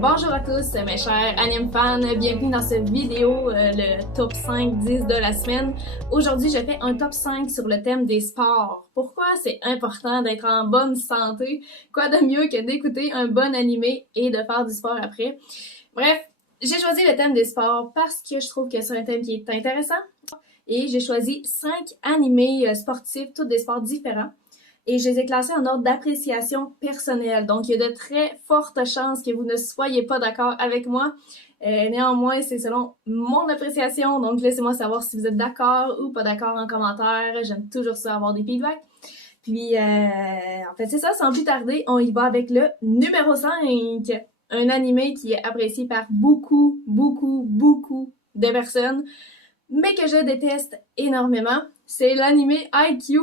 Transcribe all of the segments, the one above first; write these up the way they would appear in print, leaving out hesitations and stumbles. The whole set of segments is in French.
Bonjour à tous mes chers anime fans, bienvenue dans cette vidéo, le top 5-10 de la semaine. Aujourd'hui, je fais un top 5 sur le thème des sports. Pourquoi c'est important d'être en bonne santé? Quoi de mieux que d'écouter un bon animé et de faire du sport après? Bref, j'ai choisi le thème des sports parce que je trouve que c'est un thème qui est intéressant. Et j'ai choisi 5 animés sportifs, tous des sports différents. Et je les ai classés en ordre d'appréciation personnelle. Donc, il y a de très fortes chances que vous ne soyez pas d'accord avec moi. Néanmoins, c'est selon mon appréciation. Donc, laissez-moi savoir si vous êtes d'accord ou pas d'accord en commentaire. J'aime toujours ça, avoir des feedbacks. Puis, en fait, c'est ça. Sans plus tarder, on y va avec le numéro 5. Un animé qui est apprécié par beaucoup de personnes, mais que je déteste énormément. C'est l'animé IQ.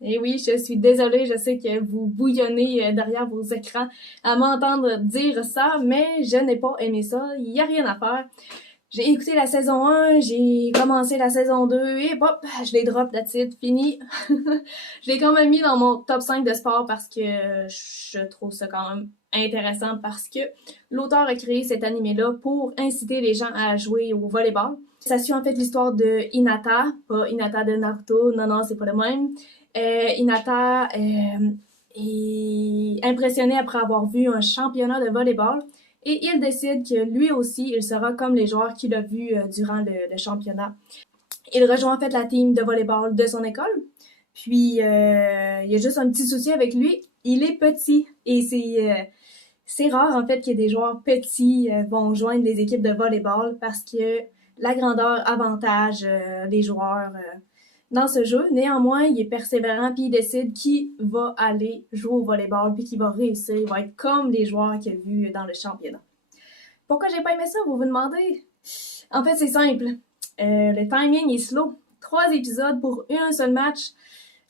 Et oui, je suis désolée, je sais que vous bouillonnez derrière vos écrans à m'entendre dire ça, mais je n'ai pas aimé ça, il n'y a rien à faire. J'ai écouté la saison 1, j'ai commencé la saison 2 et hop, je les drop, that's it, fini. Je l'ai quand même mis dans mon top 5 de sport parce que je trouve ça quand même intéressant parce que l'auteur a créé cet animé-là pour inciter les gens à jouer au volleyball. Ça suit en fait l'histoire de Hinata, pas Hinata de Naruto, non, c'est pas le même. Hinata est impressionné après avoir vu un championnat de volleyball et il décide que lui aussi, il sera comme les joueurs qu'il a vus durant le championnat. Il rejoint en fait la team de volleyball de son école. Puis, il y a juste un petit souci avec lui, il est petit et c'est rare en fait que des joueurs petits vont joindre les équipes de volleyball parce que la grandeur avantage les joueurs dans ce jeu. Néanmoins, il est persévérant puis il décide qu'il va aller jouer au volleyball puis qu'il va réussir. Il va être comme les joueurs qu'il a vus dans le championnat. Pourquoi j'ai pas aimé ça, vous vous demandez? En fait, c'est simple. Le timing est slow. 3 épisodes pour un seul match.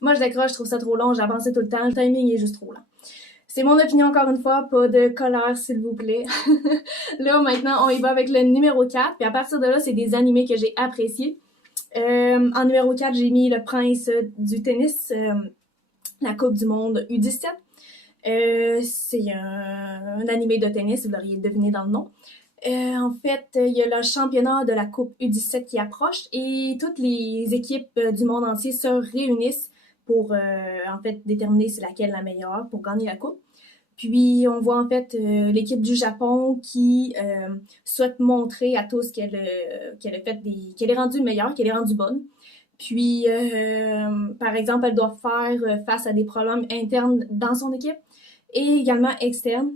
Moi, je décroche, je trouve ça trop long, j'avançais tout le temps. Le timing est juste trop lent. C'est mon opinion encore une fois, pas de colère s'il vous plaît. Là, maintenant, on y va avec le numéro 4. Puis à partir de là, c'est des animés que j'ai appréciés. En numéro 4, j'ai mis Le Prince du tennis, la Coupe du monde U17. C'est un animé de tennis, vous l'auriez deviné dans le nom. En fait, il y a le championnat de la Coupe U17 qui approche et toutes les équipes du monde entier se réunissent pour en fait déterminer c'est laquelle la meilleure pour gagner la coupe. Puis on voit en fait l'équipe du Japon qui souhaite montrer à tous qu'elle a fait qu'elle est rendue meilleure, qu'elle est rendue bonne. Puis par exemple, elle doit faire face à des problèmes internes dans son équipe et également externes.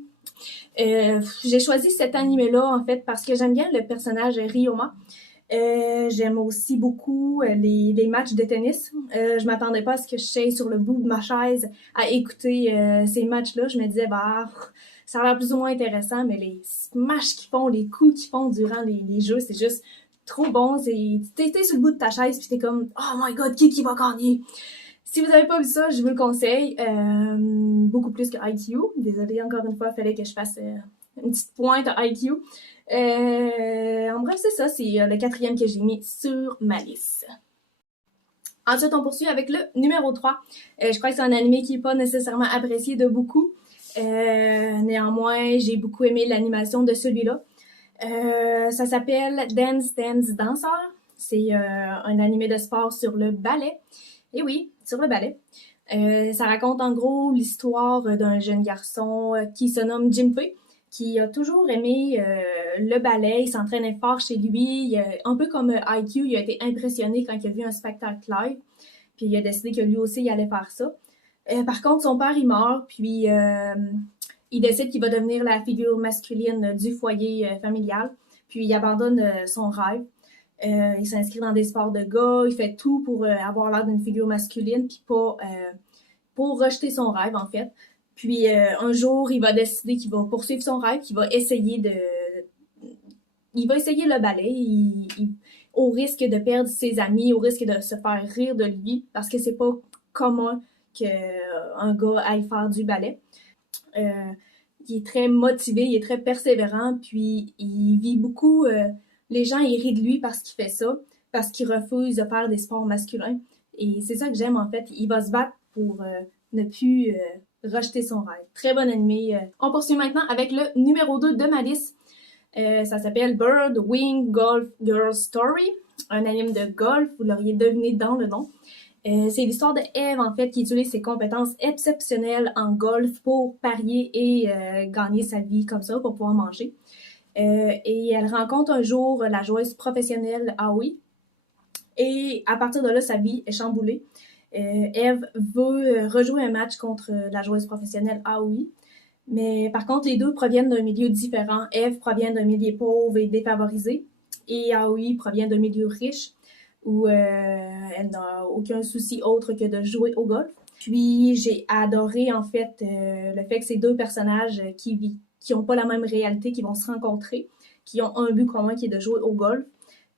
J'ai choisi cet animé-là, en fait, parce que j'aime bien le personnage Ryoma. J'aime aussi beaucoup les matchs de tennis. Je m'attendais pas à ce que je sois sur le bout de ma chaise à écouter ces matchs-là. Je me disais, bah, ça a l'air plus ou moins intéressant, mais les smashs qu'ils font, les coups qu'ils font durant les jeux, c'est juste trop bon. T'es sur le bout de ta chaise, puis t'es comme, oh my god, qui va gagner? Si vous n'avez pas vu ça, je vous le conseille. Beaucoup plus que IQ. Désolée, encore une fois, il fallait que je fasse une petite pointe à IQ. En bref, c'est ça. C'est le 4e que j'ai mis sur ma liste. Ensuite, on poursuit avec le numéro 3. Je crois que c'est un animé qui n'est pas nécessairement apprécié de beaucoup. Néanmoins, j'ai beaucoup aimé l'animation de celui-là. Ça s'appelle Dance Dance Dancer. C'est un animé de sport sur le ballet. Et oui, sur le ballet. Ça raconte en gros l'histoire d'un jeune garçon qui se nomme Jimpei, qui a toujours aimé le ballet. Il s'entraînait fort chez lui. Un peu comme IQ, il a été impressionné quand il a vu un spectacle live. Puis il a décidé que lui aussi, il allait faire ça. Par contre, son père, il meurt. Puis il décide qu'il va devenir la figure masculine du foyer familial. Puis il abandonne son rêve. Il s'inscrit dans des sports de gars, il fait tout pour avoir l'air d'une figure masculine, puis pas pour rejeter son rêve, en fait. Puis un jour, il va décider qu'il va poursuivre son rêve, qu'il va essayer il va essayer le ballet, au risque de perdre ses amis, au risque de se faire rire de lui, parce que c'est pas commun qu'un gars aille faire du ballet. Il est très motivé, il est très persévérant, puis il vit beaucoup... les gens, ils rient de lui parce qu'il fait ça, parce qu'il refuse de faire des sports masculins. Et c'est ça que j'aime, en fait. Il va se battre pour ne plus rejeter son rêve. Très bon animé. On poursuit maintenant avec le numéro 2 de ma liste. Ça s'appelle Bird Wing Golf Girl Story, un anime de golf, vous l'auriez deviné dans le nom. C'est l'histoire de Eve, en fait, qui utilise ses compétences exceptionnelles en golf pour parier et gagner sa vie comme ça, pour pouvoir manger. Et elle rencontre un jour la joueuse professionnelle Aoi. Et à partir de là, sa vie est chamboulée. Eve veut rejouer un match contre la joueuse professionnelle Aoi. Mais par contre, les deux proviennent d'un milieu différent. Eve provient d'un milieu pauvre et défavorisé. Et Aoi provient d'un milieu riche où elle n'a aucun souci autre que de jouer au golf. Puis j'ai adoré en fait le fait que ces deux personnages qui n'ont pas la même réalité, qui vont se rencontrer, qui ont un but commun qui est de jouer au golf.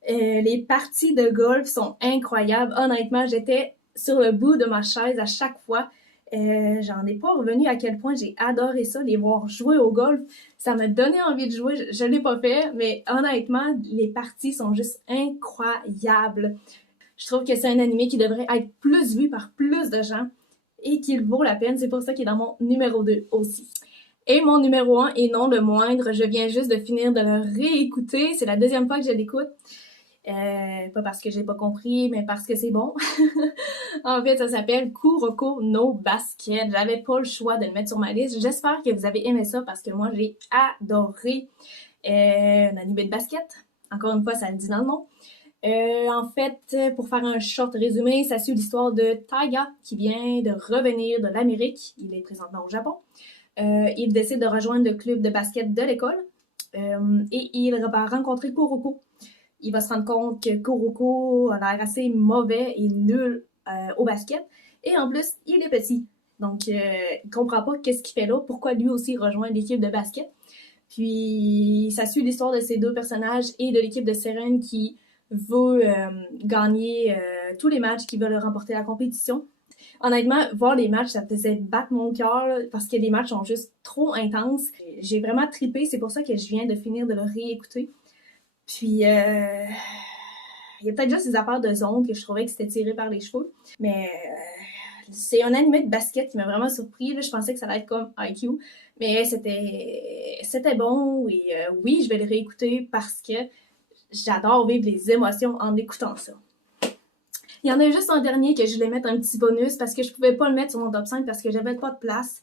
Les parties de golf sont incroyables. Honnêtement, j'étais sur le bout de ma chaise à chaque fois. J'en ai pas revenu à quel point j'ai adoré ça, les voir jouer au golf. Ça m'a donné envie de jouer. Je l'ai pas fait, mais honnêtement, les parties sont juste incroyables. Je trouve que c'est un animé qui devrait être plus vu par plus de gens et qu'il vaut la peine. C'est pour ça qu'il est dans mon numéro 2 aussi. Et mon numéro 1, et non le moindre, je viens juste de finir de le réécouter. C'est la deuxième fois que je l'écoute. Pas parce que j'ai pas compris, mais parce que c'est bon. En fait, ça s'appelle Kuroko no Basket. J'avais pas le choix de le mettre sur ma liste. J'espère que vous avez aimé ça parce que moi, j'ai adoré un animé de basket. Encore une fois, ça le dit dans le nom. En fait, pour faire un short résumé, ça suit l'histoire de Taiga qui vient de revenir de l'Amérique. Il est présentement au Japon. Il décide de rejoindre le club de basket de l'école et il va rencontrer Kuroko. Il va se rendre compte que Kuroko a l'air assez mauvais et nul au basket. Et en plus, il est petit. Donc, il comprend pas qu'est-ce qu'il fait là, pourquoi lui aussi rejoint l'équipe de basket. Puis, ça suit l'histoire de ces deux personnages et de l'équipe de Seren qui veut gagner tous les matchs, qui veulent remporter la compétition. Honnêtement, voir les matchs, ça me faisait battre mon cœur parce que les matchs sont juste trop intenses. J'ai vraiment trippé, c'est pour ça que je viens de finir de le réécouter. Puis, il y a peut-être juste des affaires de zone que je trouvais que c'était tiré par les cheveux. Mais c'est un animé de basket qui m'a vraiment surpris. Là, je pensais que ça allait être comme IQ. Mais c'était bon. Et oui, je vais le réécouter parce que j'adore vivre les émotions en écoutant ça. Il y en a juste un dernier que je voulais mettre un petit bonus parce que je pouvais pas le mettre sur mon top 5 parce que j'avais pas de place.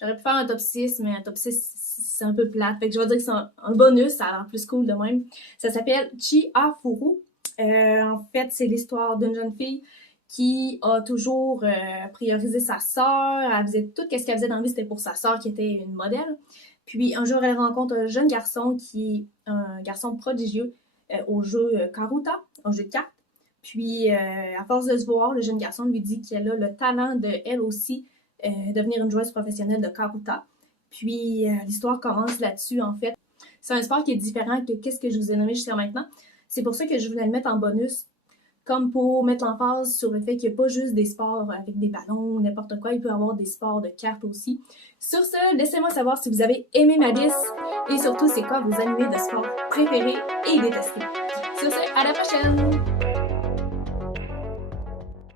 J'aurais pu faire un top 6, mais un top 6, c'est un peu plate. Fait que je vais dire que c'est un bonus, ça a l'air plus cool de même. Ça s'appelle Chihafuru. En fait, c'est l'histoire d'une jeune fille qui a toujours priorisé sa sœur. Elle faisait tout ce qu'elle faisait dans la vie, c'était pour sa sœur qui était une modèle. Puis un jour, elle rencontre un jeune garçon qui est un garçon prodigieux au jeu Karuta, un jeu de cartes. Puis, à force de se voir, le jeune garçon lui dit qu'elle a le talent de, elle aussi, devenir une joueuse professionnelle de Karuta. Puis, l'histoire commence là-dessus, en fait. C'est un sport qui est différent que qu'est-ce que je vous ai nommé jusqu'à maintenant. C'est pour ça que je voulais le mettre en bonus, comme pour mettre l'emphase sur le fait qu'il n'y a pas juste des sports avec des ballons ou n'importe quoi, il peut y avoir des sports de cartes aussi. Sur ce, laissez-moi savoir si vous avez aimé ma liste et surtout c'est quoi vos animés de sport préférés et détestés. Sur ce, à la prochaine!